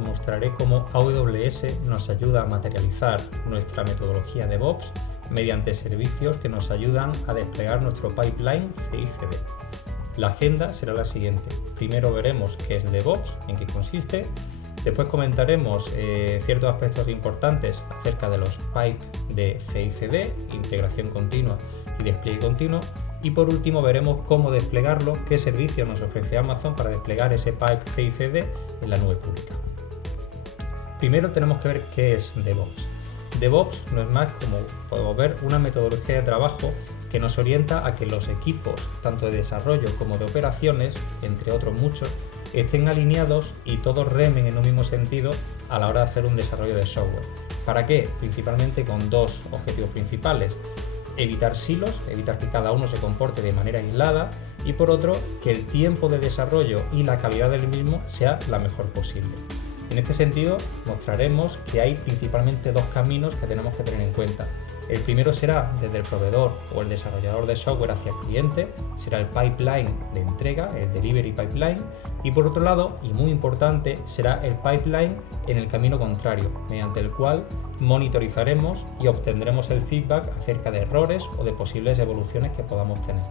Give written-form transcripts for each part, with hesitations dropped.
os mostraré cómo AWS nos ayuda a materializar nuestra metodología DevOps mediante servicios que nos ayudan a desplegar nuestro pipeline CI/CD. La agenda será la siguiente. Primero veremos qué es DevOps, en qué consiste. Después comentaremos ciertos aspectos importantes acerca de los pipes de CI/CD, integración continua y despliegue continuo. Y por último veremos cómo desplegarlo, qué servicios nos ofrece Amazon para desplegar ese pipe CI/CD en la nube pública. Primero tenemos que ver qué es DevOps. DevOps no es más, como podemos ver, una metodología de trabajo que nos orienta a que los equipos, tanto de desarrollo como de operaciones, entre otros muchos, estén alineados y todos remen en un mismo sentido a la hora de hacer un desarrollo de software. ¿Para qué? Principalmente con dos objetivos principales: evitar silos, evitar que cada uno se comporte de manera aislada, y por otro, que el tiempo de desarrollo y la calidad del mismo sea la mejor posible. En este sentido, mostraremos que hay principalmente dos caminos que tenemos que tener en cuenta. El primero será desde el proveedor o el desarrollador de software hacia el cliente, será el pipeline de entrega, el delivery pipeline, y por otro lado, y muy importante, será el pipeline en el camino contrario, mediante el cual monitorizaremos y obtendremos el feedback acerca de errores o de posibles evoluciones que podamos tener.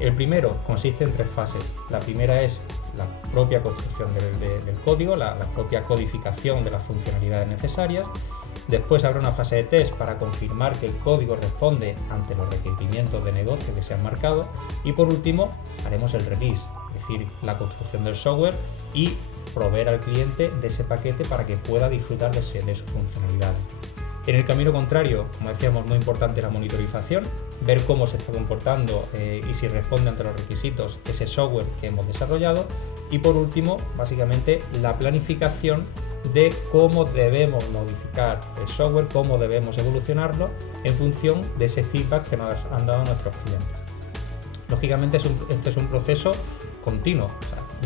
El primero consiste en tres fases. La primera es la propia construcción del código, la propia codificación de las funcionalidades necesarias. Después habrá una fase de test para confirmar que el código responde ante los requerimientos de negocio que se han marcado. Y por último, haremos el release, es decir, la construcción del software y proveer al cliente de ese paquete para que pueda disfrutar de sus funcionalidades. En el camino contrario, como decíamos, muy importante la monitorización, ver cómo se está comportando y si responde ante los requisitos ese software que hemos desarrollado. Y por último, básicamente, la planificación de cómo debemos modificar el software, cómo debemos evolucionarlo en función de ese feedback que nos han dado nuestros clientes. Lógicamente, este es un proceso continuo.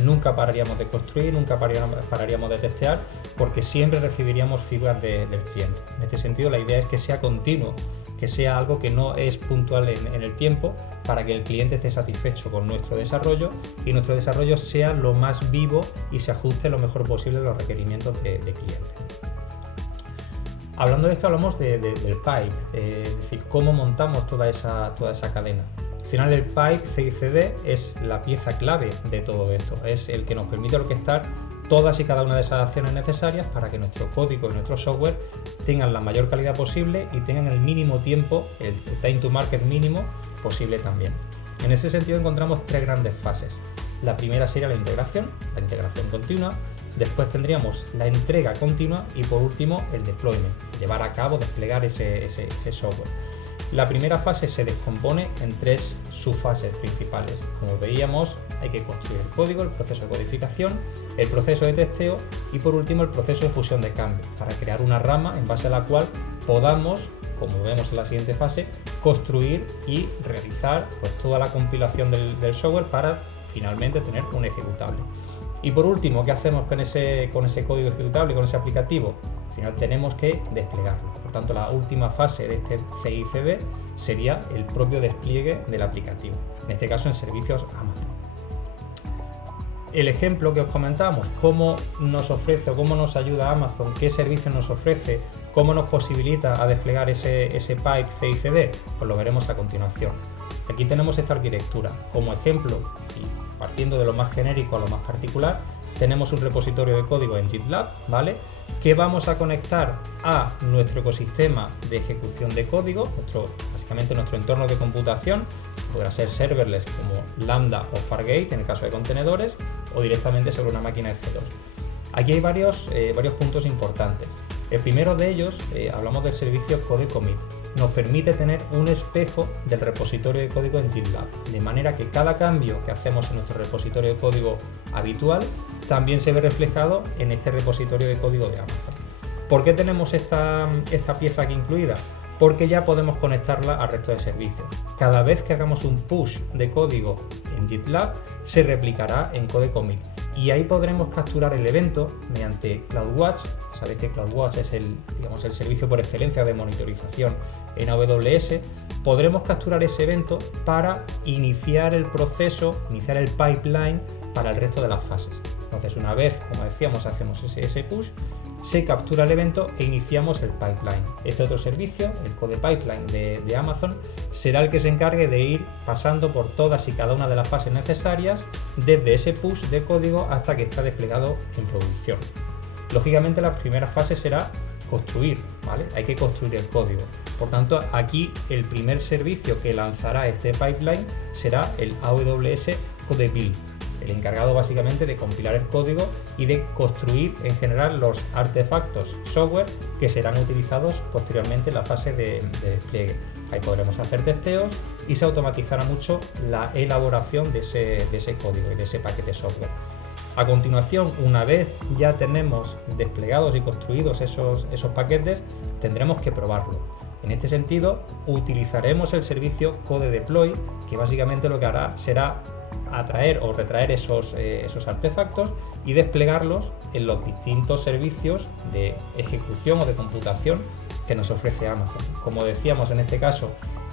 Nunca pararíamos de construir, nunca pararíamos de testear, porque siempre recibiríamos feedback del cliente. En este sentido, la idea es que sea continuo, que sea algo que no es puntual en el tiempo, para que el cliente esté satisfecho con nuestro desarrollo y nuestro desarrollo sea lo más vivo y se ajuste lo mejor posible a los requerimientos de cliente. Hablando de esto, hablamos del pipe, es decir, cómo montamos toda esa cadena. Al final, el pipe CI/CD es la pieza clave de todo esto, es el que nos permite orquestar todas y cada una de esas acciones necesarias para que nuestro código y nuestro software tengan la mayor calidad posible y tengan el mínimo tiempo, el time to market mínimo posible también. En ese sentido encontramos tres grandes fases. La primera sería la integración continua. Después tendríamos la entrega continua y por último el deployment, llevar a cabo, desplegar ese software. La primera fase se descompone en tres subfases principales. Como veíamos, hay que construir el código, el proceso de codificación, el proceso de testeo y por último el proceso de fusión de cambio, para crear una rama en base a la cual podamos, como vemos en la siguiente fase, construir y realizar toda la compilación del software para finalmente tener un ejecutable. Y por último, ¿qué hacemos con ese código ejecutable, con ese aplicativo? Al final tenemos que desplegarlo. Por tanto, la última fase de este CI/CD sería el propio despliegue del aplicativo, en este caso en servicios Amazon. El ejemplo que os comentábamos, cómo nos ofrece o cómo nos ayuda Amazon, qué servicios nos ofrece, cómo nos posibilita a desplegar ese pipe CI/CD, pues lo veremos a continuación. Aquí tenemos esta arquitectura. Como ejemplo, y partiendo de lo más genérico a lo más particular, tenemos un repositorio de código en GitLab, ¿vale?, que vamos a conectar a nuestro ecosistema de ejecución de código, básicamente nuestro entorno de computación. Podrá ser serverless como Lambda o Fargate en el caso de contenedores, o directamente sobre una máquina EC2. Aquí hay varios puntos importantes. El primero de ellos, hablamos del servicio Code Commit. Nos permite tener un espejo del repositorio de código en GitLab, de manera que cada cambio que hacemos en nuestro repositorio de código habitual también se ve reflejado en este repositorio de código de Amazon. ¿Por qué tenemos esta pieza aquí incluida? Porque ya podemos conectarla al resto de servicios. Cada vez que hagamos un push de código en GitLab, se replicará en Code Commit. Y ahí podremos capturar el evento mediante CloudWatch. Sabéis que CloudWatch es el servicio por excelencia de monitorización en AWS. Podremos capturar ese evento para iniciar el proceso, iniciar el pipeline para el resto de las fases. Entonces, una vez, como decíamos, hacemos ese push, se captura el evento e iniciamos el pipeline. Este otro servicio, el Code Pipeline de Amazon, será el que se encargue de ir pasando por todas y cada una de las fases necesarias desde ese push de código hasta que está desplegado en producción. Lógicamente, la primera fase será construir, ¿vale? Hay que construir el código. Por tanto, aquí el primer servicio que lanzará este pipeline será el AWS Code Build, el encargado básicamente de compilar el código y de construir en general los artefactos software que serán utilizados posteriormente en la fase de despliegue. Ahí podremos hacer testeos y se automatizará mucho la elaboración de ese código y de ese paquete software. A continuación, una vez ya tenemos desplegados y construidos esos paquetes, tendremos que probarlo. En este sentido, utilizaremos el servicio Code Deploy, que básicamente lo que hará será atraer o retraer esos artefactos y desplegarlos en los distintos servicios de ejecución o de computación que nos ofrece Amazon. Como decíamos, en este caso,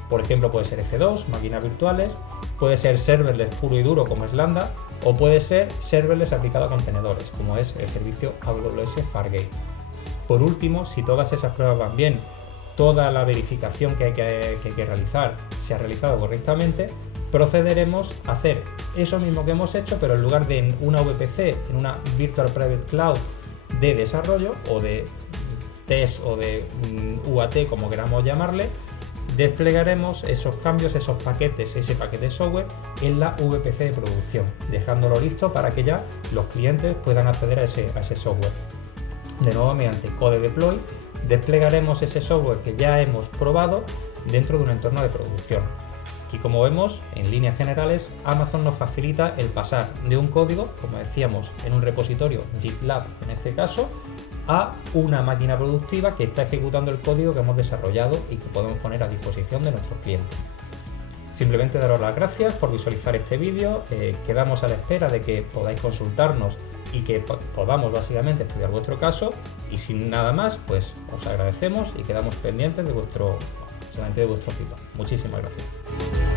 por ejemplo, puede ser F2, máquinas virtuales, puede ser serverless puro y duro como es Lambda, o puede ser serverless aplicado a contenedores, como es el servicio AWS Fargate. Por último, si todas esas pruebas van bien, toda la verificación que hay que realizar se ha realizado correctamente, procederemos a hacer eso mismo que hemos hecho, pero en lugar de en una VPC, en una Virtual Private Cloud de desarrollo o de test o de UAT, como queramos llamarle, desplegaremos esos cambios, esos paquetes, ese paquete de software en la VPC de producción, dejándolo listo para que ya los clientes puedan acceder a ese software. De nuevo, mediante Code Deploy, desplegaremos ese software que ya hemos probado dentro de un entorno de producción. Y como vemos, en líneas generales, Amazon nos facilita el pasar de un código, como decíamos, en un repositorio GitLab en este caso, a una máquina productiva que está ejecutando el código que hemos desarrollado y que podemos poner a disposición de nuestros clientes. Simplemente daros las gracias por visualizar este vídeo, quedamos a la espera de que podáis consultarnos y que podamos básicamente estudiar vuestro caso, y sin nada más, pues os agradecemos y quedamos pendientes de vuestro feedback. Muchísimas gracias.